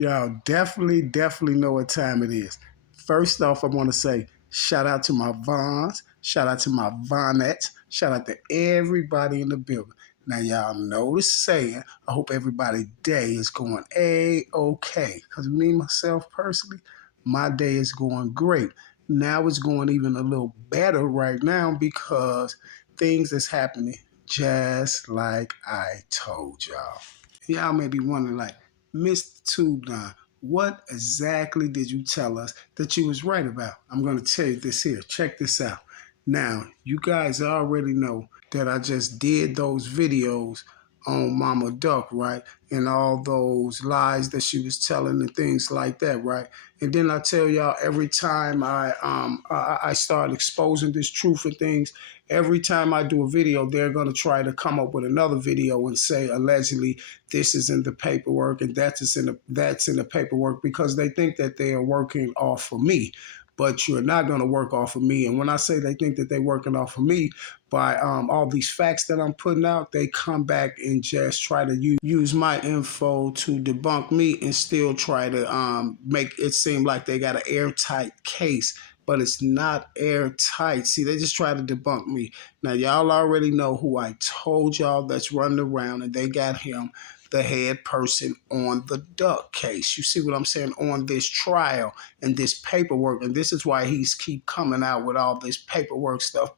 Y'all definitely know what time it is. First off, I want to say shout out to my Vons, shout out to my Vonettes, shout out to everybody in the building. Now, y'all know the saying. I hope everybody's day is going A-OK. Because me, myself, personally, my day is going great. Now it's going even a little better right now because things is happening just like I told y'all. Y'all may be wondering, like, Mr. Tubnon, what exactly did you tell us that you was right about? I'm going to tell you this here. Check this out. Now, you guys already know that I just did those videos on Mama Duck, right? And all those lies that she was telling and things like that, right? And then I tell y'all every time I start exposing this truth and things, every time I do a video, they're gonna try to come up with another video and say allegedly this is in the paperwork and that's in the paperwork because they think that they are working off of me. But you're not going to work off of me. And when I say they think that they're working off of me by all these facts that I'm putting out, they come back and just try to use my info to debunk me and still try to make it seem like they got an airtight case. But it's not airtight. See, they just try to debunk me. Now, y'all already know who I told y'all that's running around, and they got him, the head person on the Duck case. You see what I'm saying? On this trial and this paperwork. And this is why he's keep coming out with all this paperwork stuff.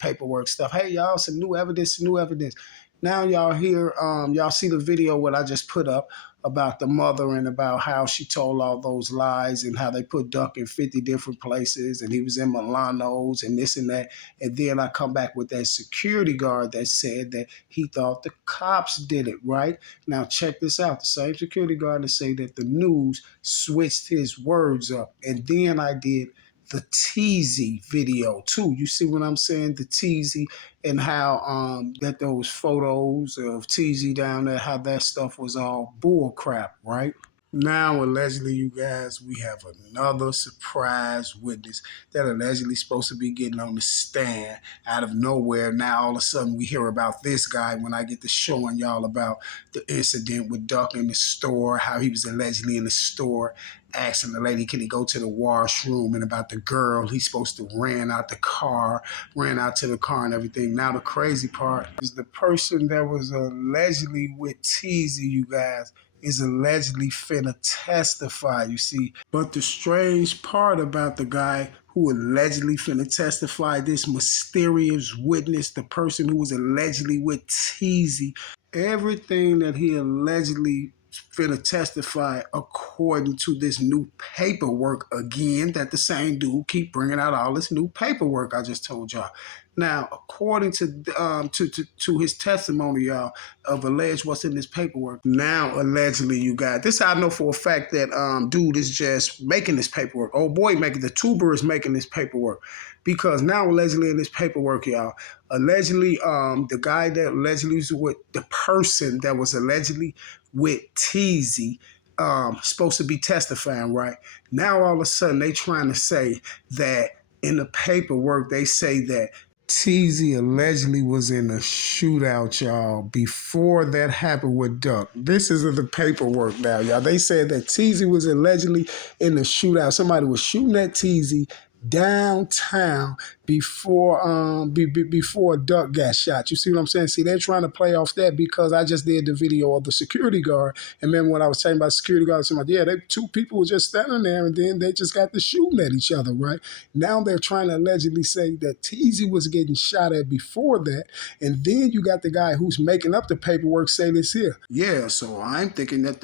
Hey, y'all, some new evidence, some new evidence. Now y'all hear, y'all see the video what I just put up about the mother and about how she told all those lies and how they put Duck in 50 different places and he was in Milano's and this and that. And then I come back with that security guard that said that he thought the cops did it, right? Now check this out. The same security guard that say that the news switched his words up. And then I did the Teezy video too. You see what I'm saying? The Teezy and how that those photos of Teezy down there, how that stuff was all bull crap, right? Now, allegedly, you guys, we have another surprise witness that allegedly supposed to be getting on the stand out of nowhere. Now, all of a sudden, we hear about this guy when I get to showing y'all about the incident with Duck in the store, how he was allegedly in the store asking the lady, can he go to the washroom, and about the girl, he's supposed to ran out to the car and everything. Now, the crazy part is the person that was allegedly with Teezy, you guys, is allegedly finna testify, you see. But the strange part about the guy who allegedly finna testify, this mysterious witness, the person who was allegedly with Teezy, everything that he allegedly finna testify according to this new paperwork again that the same dude keep bringing out all this new paperwork I just told y'all. Now, according to his testimony, y'all, of alleged what's in this paperwork. Now, allegedly, you got this. I know for a fact that dude is just making this paperwork. Oh boy, making the tuber is making this paperwork because now allegedly in this paperwork, y'all, allegedly the guy that allegedly was with the person that was allegedly with Teezy supposed to be testifying, right? Now all of a sudden they trying to say that in the paperwork they say that Teezy allegedly was in a shootout, y'all, before that happened with Duck. This is in the paperwork now, y'all. They said that Teezy was allegedly in the shootout. Somebody was shooting at Teezy downtown before Duck got shot. You see what I'm saying? See, they're trying to play off that because I just did the video of the security guard. And then when I was saying about security guard, I was yeah, they two people were just standing there and then they just got to shooting at each other, right? Now they're trying to allegedly say that Teezy was getting shot at before that. And then you got the guy who's making up the paperwork say this here. Yeah, so I'm thinking that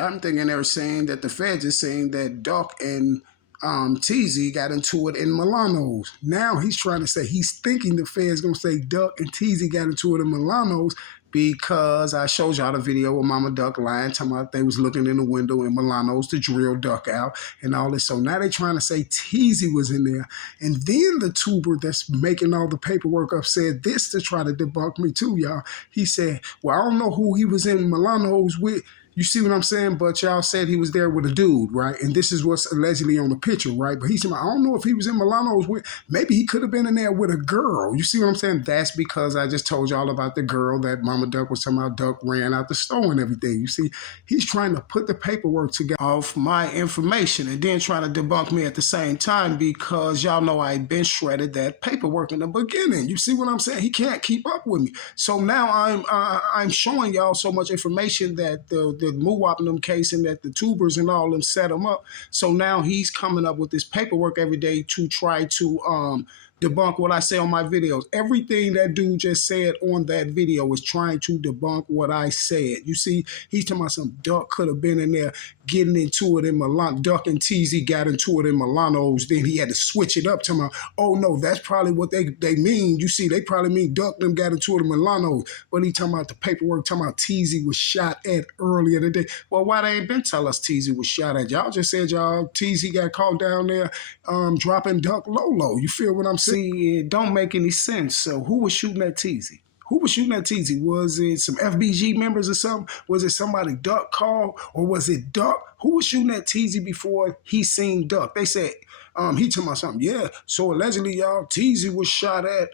I'm thinking they're saying that the feds is saying that Duck and Teezy got into it in Milano's. Now he's trying to say he's thinking the feds gonna say Duck and Teezy got into it in Milano's because I showed y'all the video with Mama Duck lying, talking about they was looking in the window in Milano's to drill Duck out and all this. So now they trying to say Teezy was in there. And then the tuber that's making all the paperwork up said this to try to debunk me too, y'all. He said, well, I don't know who he was in Milano's with. You see what I'm saying? But y'all said he was there with a dude, right? And this is what's allegedly on the picture, right? But he's, I don't know if he was in Milano's with, maybe he could have been in there with a girl. You see what I'm saying? That's because I just told y'all about the girl that Mama Duck was talking about. Duck ran out the store and everything. You see, he's trying to put the paperwork together of my information and then trying to debunk me at the same time because y'all know I been shredded that paperwork in the beginning. You see what I'm saying? He can't keep up with me. So now I'm showing y'all so much information that the Muwap and them case and that the tubers and all them set him up. So now he's coming up with this paperwork every day to try to debunk what I say on my videos. Everything that dude just said on that video is trying to debunk what I said. You see, he's talking about some Duck could have been in there getting into it in Milan. Duck and Teezy got into it in Milano's. Then he had to switch it up to my, oh no, that's probably what they mean. You see, they probably mean Duck them got into it in Milano's. But he talking about the paperwork, talking about Teezy was shot at earlier today. Well, why they ain't been tell us Teezy was shot at? Y'all just said y'all Teezy got caught down there dropping Duck Lolo. You feel what I'm saying? See, it don't make any sense. So who was shooting at Teezy? Who was shooting at Teezy? Was it some FBG members or something? Was it somebody Duck called? Or was it Duck? Who was shooting at Teezy before he seen Duck? They said, he told me something. Yeah, so allegedly, y'all, Teezy was shot at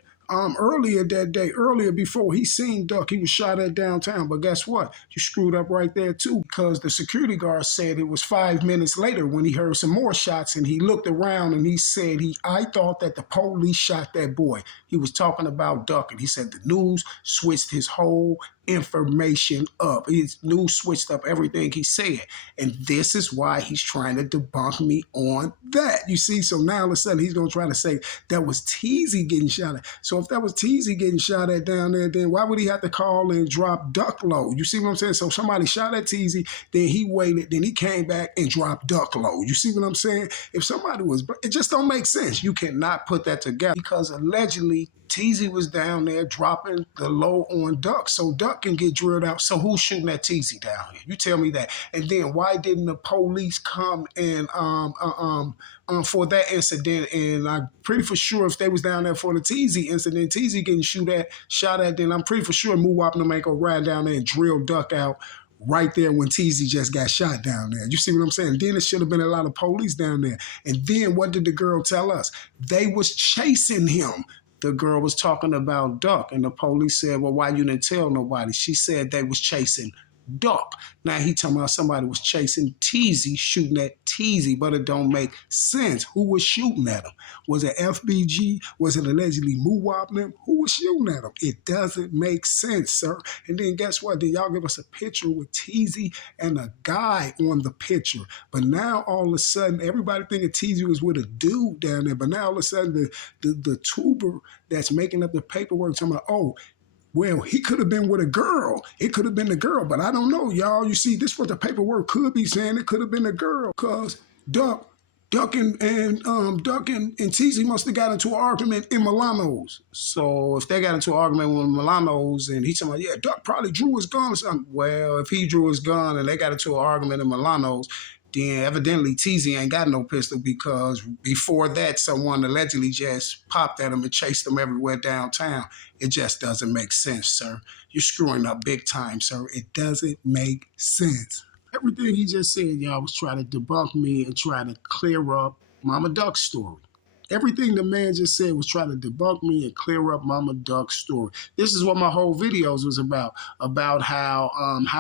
earlier that day, earlier before he seen Duck. He was shot at downtown. But guess what? You screwed up right there too, because the security guard said it was 5 minutes later when he heard some more shots and he looked around and he said I thought that the police shot that boy. He was talking about Duck and he said the news switched his whole information up. His news switched up everything he said. And this is why he's trying to debunk me on that. You see, so now all of a sudden he's going to try to say that was Teezy getting shot at. So if that was Teezy getting shot at down there, then why would he have to call and drop Duck Low? You see what I'm saying? So somebody shot at Teezy, then he waited, then he came back and dropped Duck Low. You see what I'm saying? If somebody was, it just don't make sense. You cannot put that together because allegedly Teezy was down there dropping the low on Duck so Duck can get drilled out. So who's shooting at Teezy down here? You tell me that. And then why didn't the police come and for that incident? And I'm pretty for sure if they was down there for the Teezy incident, Teezy getting shot at, then I'm pretty for sure Muwap and them ain't gonna ride down there and drill Duck out right there when Teezy just got shot down there. You see what I'm saying? Then it should have been a lot of police down there. And then what did the girl tell us? They was chasing him. The girl was talking about Duck, and the police said, well, why you didn't tell nobody? She said they was chasing Duck. Now he talking about somebody was chasing Teezy, shooting at Teezy, but it don't make sense. Who was shooting at him? Was it FBG? Was it allegedly Muwap them? Who was shooting at him? It doesn't make sense, sir. And then guess what? Then y'all give us a picture with Teezy and a guy on the picture. But now all of a sudden, everybody thinking Teezy was with a dude down there. But now all of a sudden, the tuber that's making up the paperwork talking about, oh, well, he could have been with a girl. It could have been the girl, but I don't know, y'all. You see, this is what the paperwork could be saying. It could have been a girl, cause Duck and Teezy must have got into an argument in Milano's. So if they got into an argument with Milano's and he's saying, yeah, Duck probably drew his gun or something. Well, if he drew his gun and they got into an argument in Milano's, then evidently Teezy ain't got no pistol because before that, someone allegedly just popped at him and chased him everywhere downtown. It just doesn't make sense, sir. You're screwing up big time, sir. It doesn't make sense. Everything he just said, y'all, was trying to debunk me and try to clear up Mama Duck's story. Everything the man just said was trying to debunk me and clear up Mama Duck's story. This is what my whole videos was about how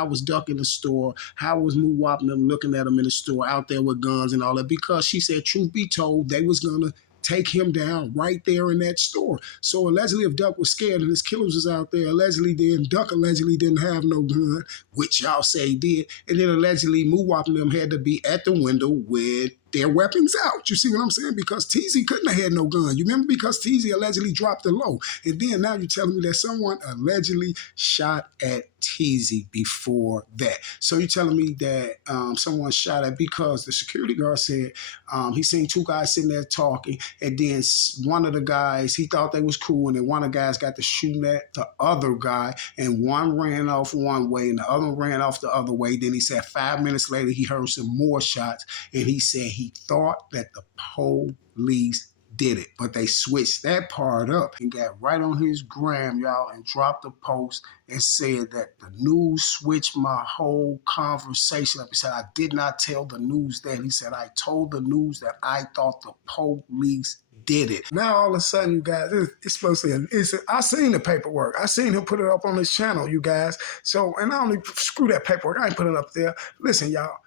was Duck in the store, how was Muwap and them looking at him in the store out there with guns and all that, because she said, truth be told, they was going to take him down right there in that store. So allegedly, if Duck was scared and his killers was out there, allegedly then Duck allegedly didn't have no gun, which y'all say he did, and then allegedly Muwap and them had to be at the window with their weapons out. You see what I'm saying? Because Teezy couldn't have had no gun. You remember? Because Teezy allegedly dropped the low. And then now you're telling me that someone allegedly shot at Teezy before that. So you're telling me that someone shot at, because the security guard said he seen two guys sitting there talking, and then one of the guys, he thought they was cool, and then one of the guys got to shooting at the other guy, and one ran off one way and the other ran off the other way. Then he said 5 minutes later he heard some more shots, and he said he thought that the police did it. But they switched that part up and got right on his gram, y'all, and dropped a post and said that the news switched my whole conversation up. He said, I did not tell the news that. He said, I told the news that I thought the police did it. Now all of a sudden, you guys, it's supposed to be, I seen the paperwork. I seen him put it up on his channel, you guys. So, and I only screw that paperwork. I ain't put it up there. Listen, y'all.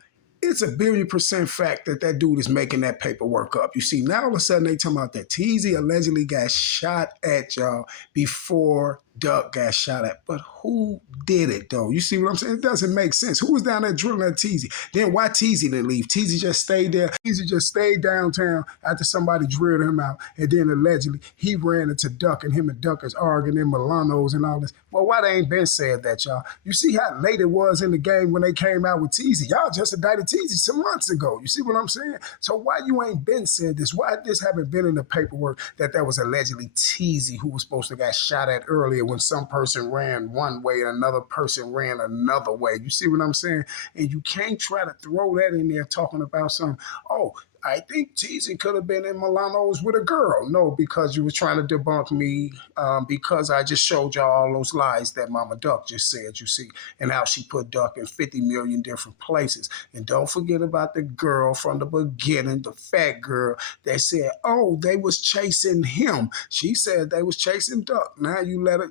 It's a billion% fact that that dude is making that paperwork up. You see, now all of a sudden they talking about that Teezy allegedly got shot at, y'all, before Duck got shot at. But who did it, though? You see what I'm saying? It doesn't make sense. Who was down there drilling at Teezy? Then why Teezy didn't leave? Teezy just stayed there. Teezy just stayed downtown after somebody drilled him out. And then allegedly he ran into Duck, and him and Duck is arguing in Milanos and all this. Well, why they ain't been said that, y'all? You see how late it was in the game when they came out with Teezy. Y'all just indicted Teezy some months ago. You see what I'm saying? So why you ain't been said this? Why this haven't been in the paperwork that was allegedly Teezy who was supposed to got shot at earlier when some person ran one way and another person ran another way? You see what I'm saying? And you can't try to throw that in there talking about some, oh, I think Teezy could have been in Milanos with a girl. No, because you were trying to debunk me because I just showed y'all all those lies that Mama Duck just said, you see, and how she put Duck in 50 million different places. And don't forget about the girl from the beginning, the fat girl that said, oh, they was chasing him. She said they was chasing Duck. Now you let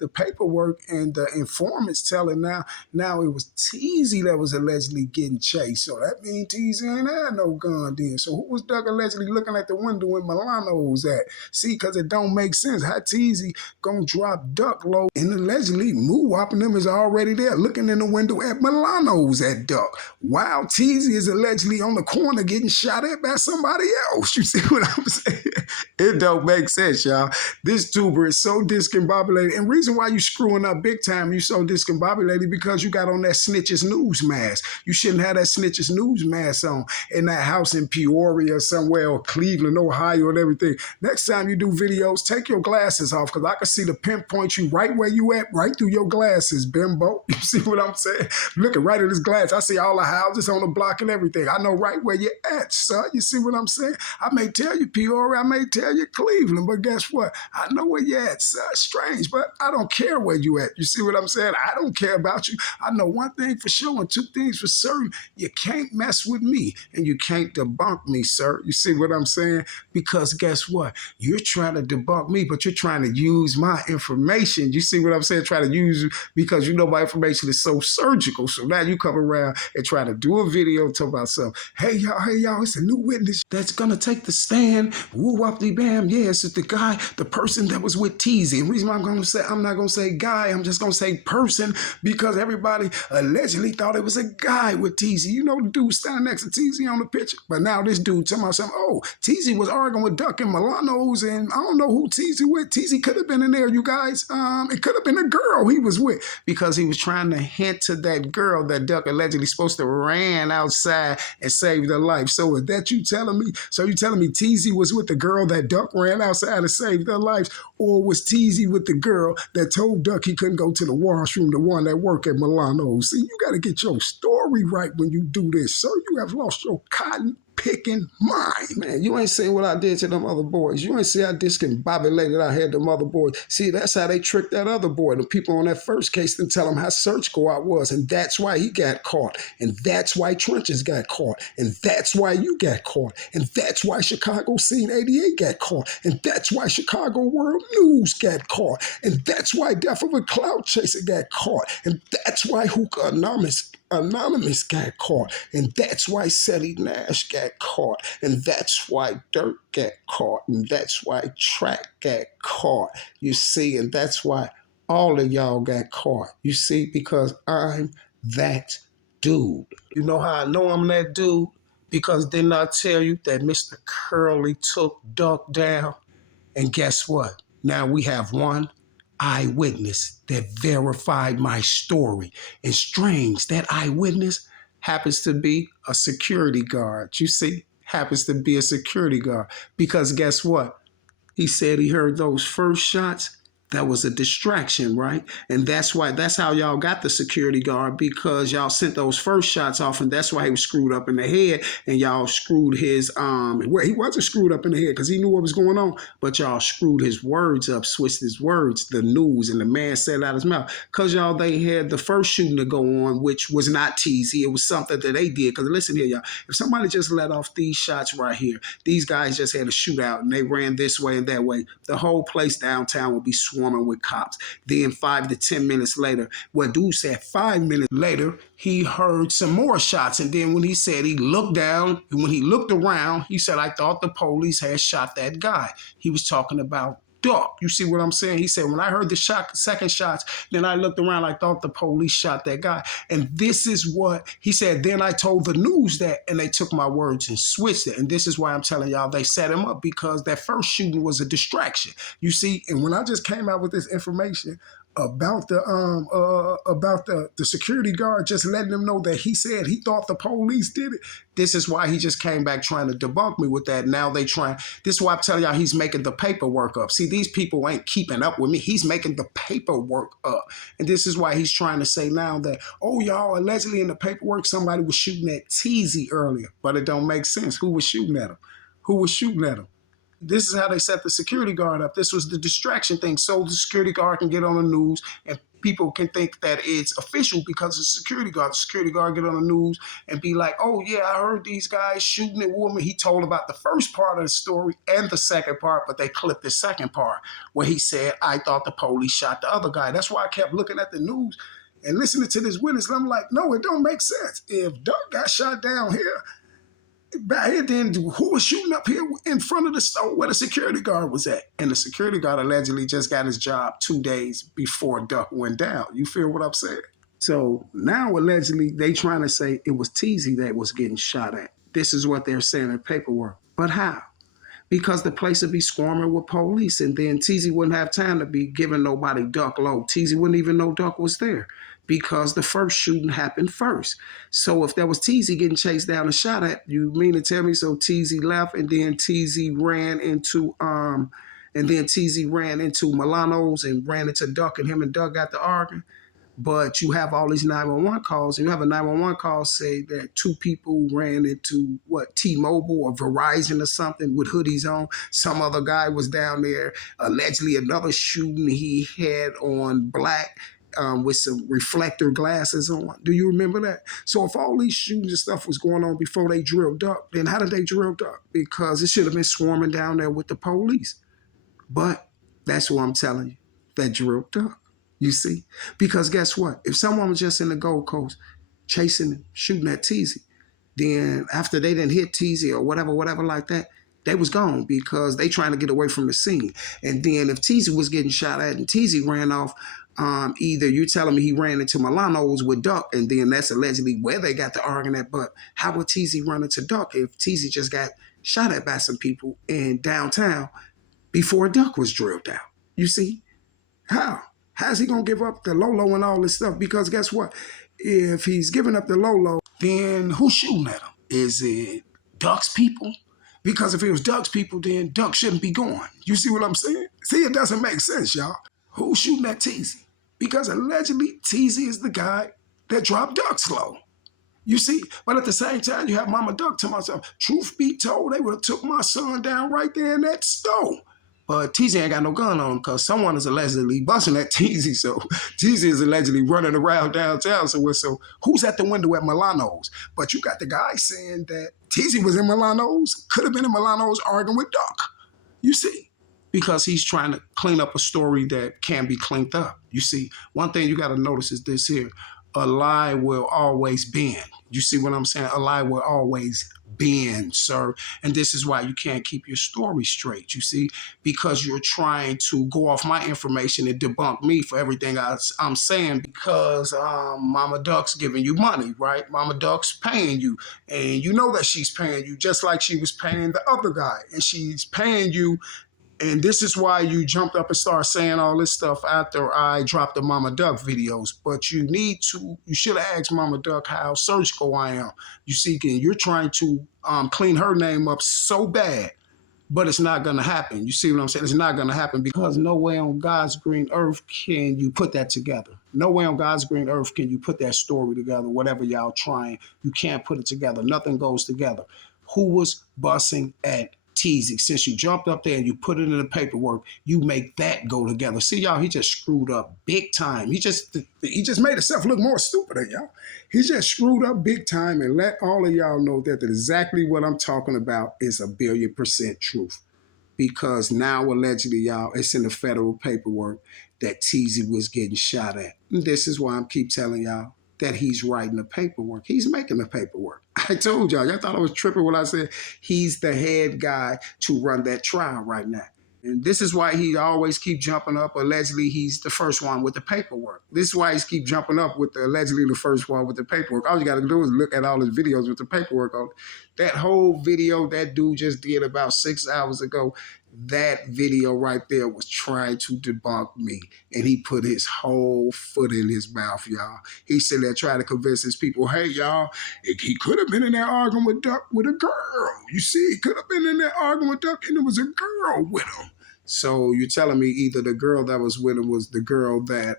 the paperwork and the informants tell it now it was Teezy that was allegedly getting chased. So that means Teezy ain't had no gun then. So who was Doug allegedly looking at the window in Milano's at? See, because it don't make sense. How Teezy gonna drop Duck low and allegedly Moo Whopping them is already there looking in the window at Milano's at Duck, while Teezy is allegedly on the corner getting shot at by somebody else. You see what I'm saying? It don't make sense, y'all. This tuber is so discombobulated. And reason why you screwing up big time, you so discombobulated, because you got on that Snitches News mask. You shouldn't have that Snitches News mask on in that house in Peoria somewhere, or Cleveland, Ohio, and everything. Next time you do videos, take your glasses off, because I can see the pinpoint you right where you at, right through your glasses, bimbo. You see what I'm saying? Looking right at his glass. I see all the houses on the block and everything. I know right where you're at, son. You see what I'm saying? I may tell you Peoria, I may tell you Cleveland, but guess what? I know where you're at, son. Strange, but I don't care where you at. You see what I'm saying? I don't care about you. I know one thing for sure and two things for certain. You can't mess with me and you can't debunk me, sir. You see what I'm saying? Because guess what? You're trying to debunk me, but you're trying to use my information. You see what I'm saying? Try to use, because you know my information is so surgical. So now you come around and try to do a video talk about something. Hey y'all, it's a new witness that's gonna take the stand. Woo wop de bam. Yes, it's the guy, the person that was with Teezy. And the reason why I'm not gonna say guy, I'm just gonna say person, because everybody allegedly thought it was a guy with Teezy. You know the dude standing next to Teezy on the picture. But now this dude telling me something, oh, Teezy was arguing with Duck and Milano's, and I don't know who Teezy with. Teezy could have been in there, you guys. It could have been a girl he was with, because he was trying to hint to that girl that Duck allegedly supposed to ran outside and saved her life. So is that you telling me? So you telling me Teezy was with the girl that Duck ran outside and saved her life? Or was Teezy with the girl that told Duck he couldn't go to the washroom, the one that worked at Milano's? See, you got to get your story right when you do this, sir. You have lost your cotton picking mind. Man, you ain't seen what I did to them other boys. You ain't see how discombobulated I had them other boys. See, that's how they tricked that other boy. The people on that first case didn't tell him how surgical I was, and that's why he got caught, and that's why Trenches got caught, and that's why you got caught, and that's why Chicago Scene 88 got caught, and that's why Chicago World News got caught, and that's why Death of a Cloud Chaser got caught, and that's why Hookah Anonymous got caught, and that's why Seti Nash got caught, and that's why Dirt got caught, and that's why Track got caught. You see, and that's why all of y'all got caught. You see, because I'm that dude. You know how I know I'm that dude? Because didn't I tell you that Mr. Curly took Duck down? And guess what? Now we have one eyewitness that verified my story. And strange, that eyewitness happens to be a security guard. You see, happens to be a security guard. Because guess what? He said he heard those first shots That was a distraction, right? And that's how y'all got the security guard, because y'all sent those first shots off, and that's why he was screwed up in the head, and y'all screwed his well, he wasn't screwed up in the head because he knew what was going on, but y'all screwed his words up, switched his words, the news, and the man said out his mouth. Cause y'all they had the first shooting to go on, which was not Teezy. It was something that they did. Cause listen here, y'all. If somebody just let off these shots right here, these guys just had a shootout and they ran this way and that way, the whole place downtown would be swarming with cops. Then 5 to 10 minutes later, well, dude said 5 minutes later, he heard some more shots. And then when he said he looked down, and when he looked around, he said, I thought the police had shot that guy. He was talking about Duck. You see what I'm saying? He said, when I heard the second shots, then I looked around, I thought the police shot that guy. And this is what he said. Then I told the news that, and they took my words and switched it. And this is why I'm telling y'all they set him up, because that first shooting was a distraction. You see, and when I just came out with this information about the security guard just letting them know that he said he thought the police did it. This is why he just came back trying to debunk me with that. Now they trying. This is why I'm telling y'all he's making the paperwork up. See, these people ain't keeping up with me. He's making the paperwork up, and this is why he's trying to say now that, oh, y'all, allegedly in the paperwork somebody was shooting at Teezy earlier, but it don't make sense. Who was shooting at him? Who was shooting at him? This is how they set the security guard up. This was the distraction thing, so the security guard can get on the news and people can think that it's official because it's security guard. The security guard get on the news and be like, oh yeah, I heard these guys shooting at women. He told about the first part of the story and the second part, but they clipped the second part where he said, I thought the police shot the other guy. That's why I kept looking at the news and listening to this witness. And I'm like, no, it don't make sense. If Doug got shot down here, back here, then who was shooting up here in front of the store where the security guard was at? And the security guard allegedly just got his job 2 days before Duck went down. You feel what I'm saying? So now allegedly they trying to say it was Teezy that was getting shot at. This is what they're saying in paperwork. But how? Because the place would be swarming with police, and then Teezy wouldn't have time to be giving nobody Duck low. Teezy wouldn't even know Duck was there because the first shooting happened first. So if there was Teezy getting chased down and shot at, you mean to tell me so Teezy left and then Teezy ran into Milano's and ran into Duck, and him and Duck got to arguing? But you have all these 911 calls, and you have a 911 call say that two people ran into T-Mobile or Verizon or something with hoodies on. Some other guy was down there. Allegedly, another shooting he had on black with some reflector glasses on. Do you remember that? So if all these shootings and stuff was going on before they drilled up, then how did they drill up? Because it should have been swarming down there with the police. But that's what I'm telling you. That drilled up. You see? Because guess what? If someone was just in the Gold Coast chasing, shooting at Teezy, then after they didn't hit Teezy or whatever like that, they was gone because they trying to get away from the scene. And then if Teezy was getting shot at and Teezy ran off, either you're telling me he ran into Milano's with Duck, and then that's allegedly where they got the argument. But how would Teezy run into Duck if Teezy just got shot at by some people in downtown before Duck was drilled out? You see? How? How's he going to give up the Lolo and all this stuff? Because guess what? If he's giving up the Lolo, then who's shooting at him? Is it Duck's people? Because if it was Duck's people, then Duck shouldn't be going. You see what I'm saying? See, it doesn't make sense, y'all. Who's shooting at Teezy? Because allegedly, Teezy is the guy that dropped Duck's low. You see, but at the same time, you have Mama Duck to myself. Truth be told, they would have took my son down right there in that store. But Teezy ain't got no gun on him because someone is allegedly busting at Teezy. So Teezy is allegedly running around downtown somewhere. So who's at the window at Milano's? But you got the guy saying that Teezy was in Milano's, could have been in Milano's arguing with Duck. You see? Because he's trying to clean up a story that can be cleaned up. You see, one thing you got to notice is this here. A lie will always bend. You see what I'm saying? A lie will always bend, sir. And this is why you can't keep your story straight, you see, because you're trying to go off my information and debunk me for everything I'm saying because Mama Duck's giving you money, right? Mama Duck's paying you, and you know that she's paying you just like she was paying the other guy, and she's paying you. And this is why you jumped up and started saying all this stuff after I dropped the Mama Duck videos. But you should have asked Mama Duck how surgical I am. You see, you're trying to clean her name up so bad But it's not going to happen. You see what I'm saying? It's not going to happen because no way on God's green earth can you put that together. No way on God's green earth can you put that story together, whatever y'all trying. You can't put it together. Nothing goes together. Who was bussing at Teezy? Since you jumped up there and you put it in the paperwork, you make that go together. See, y'all, he just screwed up big time. He just made himself look more stupid, y'all. He just screwed up big time and let all of y'all know that exactly what I'm talking about is 1,000,000,000% truth. Because now allegedly, y'all, it's in the federal paperwork that Teezy was getting shot at. And this is why I keep telling y'all that he's writing the paperwork. He's making the paperwork. I told y'all thought I was tripping when I said he's the head guy to run that trial right now. And this is why he always keep jumping up. Allegedly, he's the first one with the paperwork. This is why he's keep jumping up with allegedly the first one with the paperwork. All you got to do is look at all his videos with the paperwork on it. That whole video that dude just did about 6 hours ago, that video right there was trying to debunk me. And he put his whole foot in his mouth, y'all. He said that trying to convince his people, hey, y'all, he could have been in there arguing with Duck with a girl. You see, he could have been in there arguing with Duck and there was a girl with him. So you're telling me either the girl that was with him was the girl that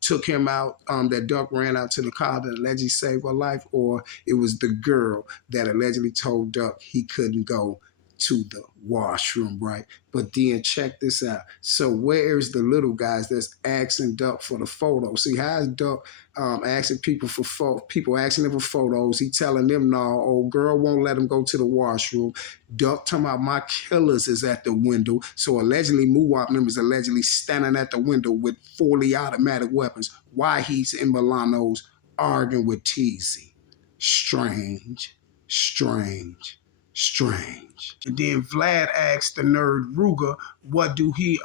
took him out, that Duck ran out to the car that allegedly saved her life, or it was the girl that allegedly told Duck he couldn't go to the washroom, right? But then check this out. So where's the little guys that's asking Duck for the photo? See, how's Duck asking people for people asking him for photos? He telling them no, old girl won't let him go to the washroom. Duck talking about my killers is at the window. So allegedly Muwap is allegedly standing at the window with fully automatic weapons. Why he's in Milano's arguing with Teezy. Strange, strange, strange. And then Vlad asked the nerd Ruger, what do he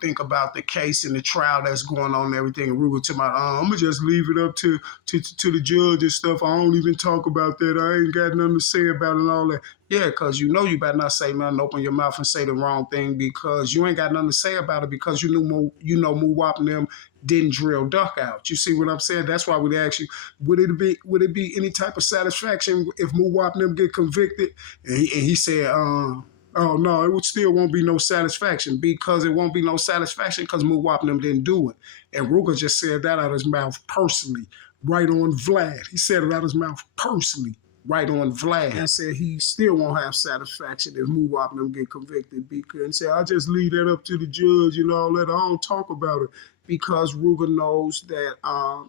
think about the case and the trial that's going on and everything? And Ruger told about, I'm gonna just leave it up to the judge and stuff. I don't even talk about that. I ain't got nothing to say about it and all that. Yeah, because you know you better not say nothing, open your mouth and say the wrong thing because you ain't got nothing to say about it because you know Muwap and them didn't drill Duck out. You see what I'm saying? That's why we'd ask you, would it be any type of satisfaction if Muwap and them get convicted? And he said, oh no, it still won't be no satisfaction because it won't be no satisfaction because Muwap and them didn't do it. And Ruger just said that out of his mouth personally, right on Vlad. He said it out of his mouth personally, right on Vlad. And said he still won't have satisfaction if Muwap and them get convicted because and said, I'll just leave that up to the judge and all that. I don't talk about it. Because Ruger knows that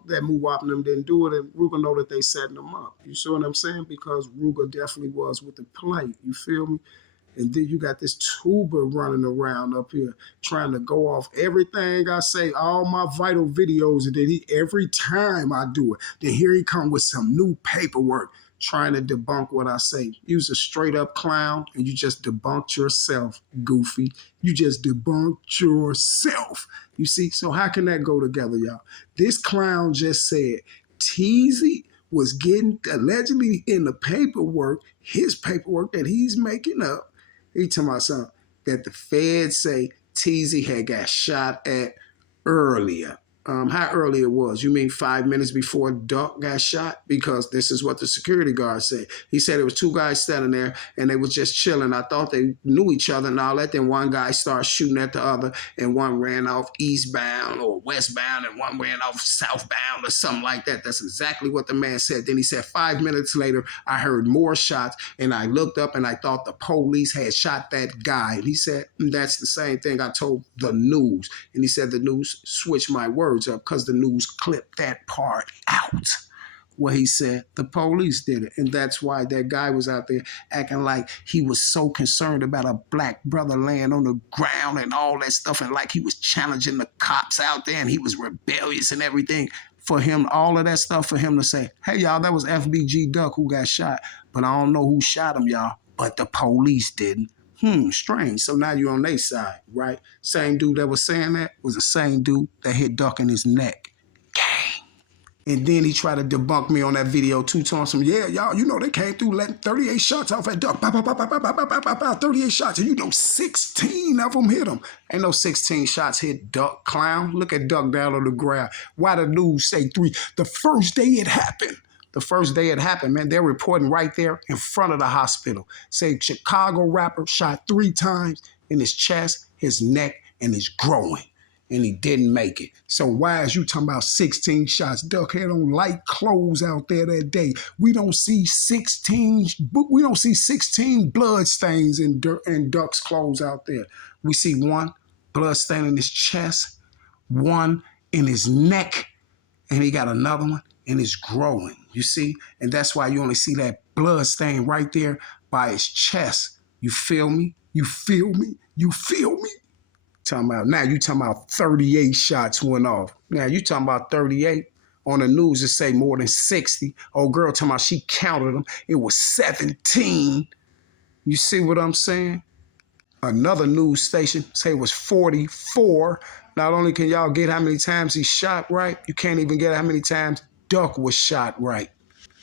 that Muwap and them didn't do it, and Ruger know that they setting them up. You see what I'm saying? Because Ruger definitely was with the play. You feel me? And then you got this tuber running around up here trying to go off everything I say, all my vital videos, and then every time I do it, then here he come with some new paperwork trying to debunk what I say. You's a straight up clown and you just debunked yourself, Goofy. You just debunked yourself. You see, so how can that go together, y'all? This clown just said Teezy was getting allegedly in the paperwork, his paperwork that he's making up. He talking about something that the feds say Teezy had got shot at earlier. How early it was? You mean 5 minutes before Duck got shot? Because this is what the security guard said. He said it was two guys standing there and they was just chilling. I thought they knew each other and all that. Then one guy started shooting at the other and one ran off eastbound or westbound and one ran off southbound or something like that. That's exactly what the man said. Then he said 5 minutes later, I heard more shots and I looked up and I thought the police had shot that guy. And he said, that's the same thing I told the news. And he said the news switched my words up because the news clipped that part out where he said the police did it. And that's why that guy was out there acting like he was so concerned about a black brother laying on the ground and all that stuff and like he was challenging the cops out there and he was rebellious and everything. For him, all of that stuff for him to say, hey, y'all, that was FBG Duck who got shot. But I don't know who shot him, y'all. But the police didn't. Strange. So now you're on their side, right? Same dude that was saying that was the same dude that hit Duck in his neck. Gang. And then he tried to debunk me on that video too, telling some, yeah, y'all, you know, they came through letting 38 shots off at Duck. 38 shots. And you know 16 of them hit him. Ain't no 16 shots hit Duck, clown. Look at Duck down on the ground. Why the news say 3? The first day it happened. The first day it happened, man, they're reporting right there in front of the hospital. Say Chicago rapper shot 3 times in his chest, his neck, and his groin. And he didn't make it. So why is you talking about 16 shots? Duck had on light clothes out there that day. We don't see 16 blood stains in Duck's clothes out there. We see one blood stain in his chest, one in his neck, and he got another one in his groin. You see? And that's why you only see that blood stain right there by his chest. You feel me? You feel me? You feel me? Now you talking about 38 shots went off. Now you talking about 38. On the news it say more than 60. Old girl talking about she counted them. It was 17. You see what I'm saying? Another news station say it was 44. Not only can y'all get how many times he shot right, you can't even get how many times Duck was shot right.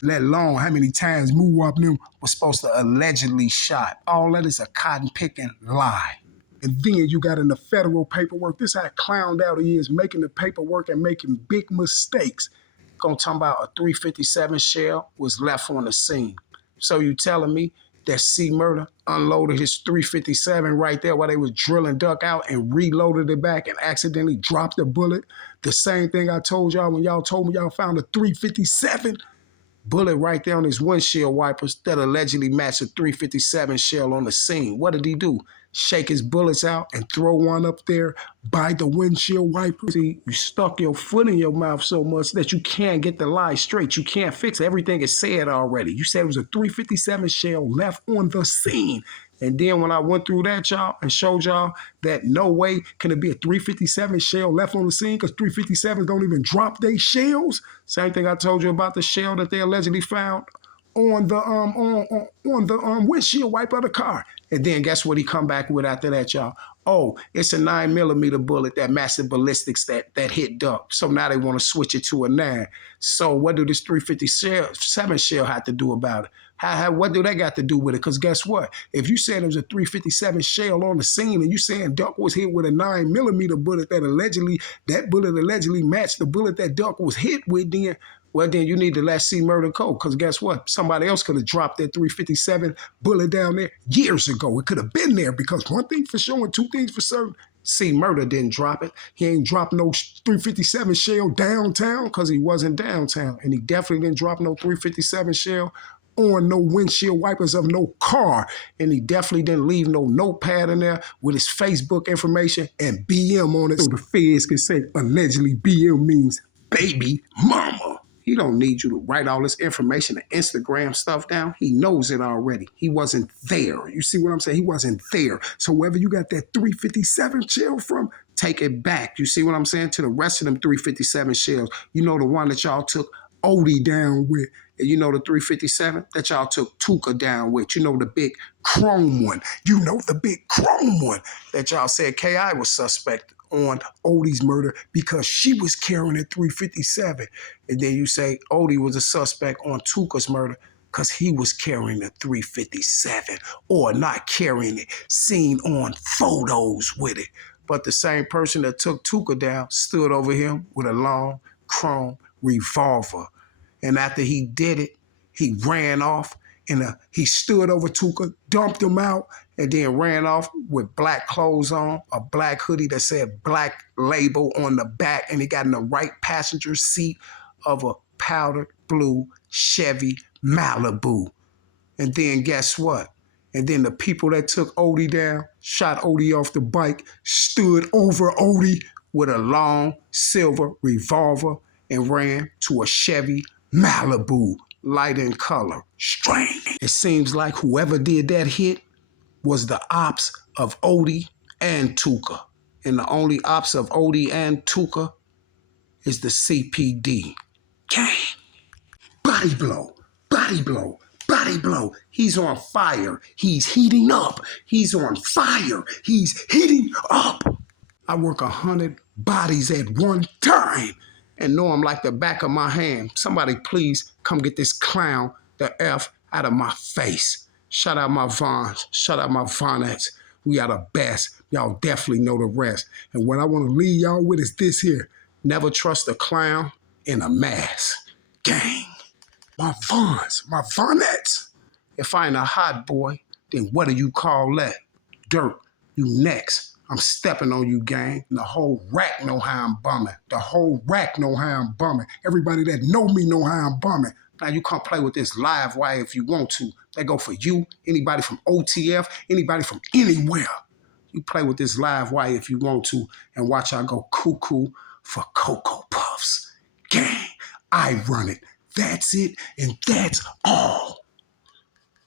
Let alone how many times Moo Wop them was supposed to allegedly shot. All that is a cotton picking lie. And then you got in the federal paperwork. This how clowned out he is, making the paperwork and making big mistakes. Gonna talk about a 357 shell was left on the scene. So you telling me that C Murder unloaded his 357 right there while they was drilling Duck out and reloaded it back and accidentally dropped the bullet? The same thing I told y'all when y'all told me y'all found a 357 bullet right there on his windshield wipers that allegedly matched a 357 shell on the scene. What did he do? Shake his bullets out and throw one up there by the windshield wipers? See, you stuck your foot in your mouth so much that you can't get the lie straight. You can't fix it. Everything is said already. You said it was a 357 shell left on the scene. And then when I went through that, y'all, and showed y'all that no way can it be a 357 shell left on the scene because 357s don't even drop their shells. Same thing I told you about the shell that they allegedly found on the windshield wiper of the car. And then guess what he come back with after that, y'all? Oh, it's a 9mm bullet that matched the ballistics that hit Duck. So now they want to switch it to a 9. So what do this 357 shell have to do about it? What do that got to do with it? Because guess what? If you said it was a 357 shell on the scene and you saying Duck was hit with a 9mm bullet that bullet allegedly matched the bullet that Duck was hit with, then you need to let C Murder go. Because guess what? Somebody else could have dropped that 357 bullet down there years ago. It could have been there because one thing for sure and two things for certain. C Murder didn't drop it. He ain't dropped no 357 shell downtown because he wasn't downtown. And he definitely didn't drop no 357 shell on no windshield wipers of no car. And he definitely didn't leave no notepad in there with his Facebook information and BM on it so the feds can say allegedly BM means baby mama. He don't need you to write all this information and Instagram stuff down. He knows it already. He wasn't there. You see what I'm saying? He wasn't there. So wherever you got that 357 shell from, take it back. You see what I'm saying? To the rest of them 357 shells. You know the one that y'all took Odie down with. And you know the 357 that y'all took Tuka down with. You know the big chrome one. You know the big chrome one that y'all said K.I. was suspect on Odie's murder because she was carrying a 357. And then you say Odie was a suspect on Tuka's murder because he was carrying a 357 or not carrying it, seen on photos with it. But the same person that took Tuka down stood over him with a long chrome revolver. And after he did it, he ran off and he stood over Tuka, dumped him out, and then ran off with black clothes on, a black hoodie that said black label on the back, and he got in the right passenger seat of a powdered blue Chevy Malibu. And then guess what? And then the people that took Odie down, shot Odie off the bike, stood over Odie with a long silver revolver and ran to a Chevy Malibu, light in color, strange. It seems like whoever did that hit was the ops of Odie and Tuka. And the only ops of Odie and Tuka is the CPD. Gang. Body blow, body blow, body blow. He's on fire. He's heating up. He's on fire. He's heating up. I work 100 bodies at one time and know him like the back of my hand. Somebody please come get this clown the F out of my face. Shout out my Vons. Shout out my Vonettes. We are the best. Y'all definitely know the rest. And what I want to leave y'all with is this here. Never trust a clown in a mask. Gang. My Vons, my Vonettes. If I ain't a hot boy, then what do you call that? Dirt. You next. I'm stepping on you, gang. And the whole rack know how I'm bumming. The whole rack know how I'm bumming. Everybody that know me know how I'm bumming. Now you come play with this live wire if you want to. That go for you, anybody from OTF, anybody from anywhere. You play with this live wire if you want to, and watch I go cuckoo for Cocoa Puffs. Gang, I run it. That's it, and that's all.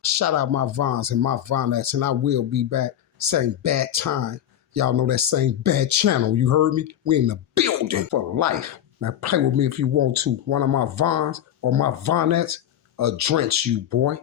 Shout out my Vons and my Vonettes, and I will be back. Same bad time. Y'all know that same bad channel. You heard me? We in the building for life. Now play with me if you want to. One of my Vons or my Vonettes will drench you, boy.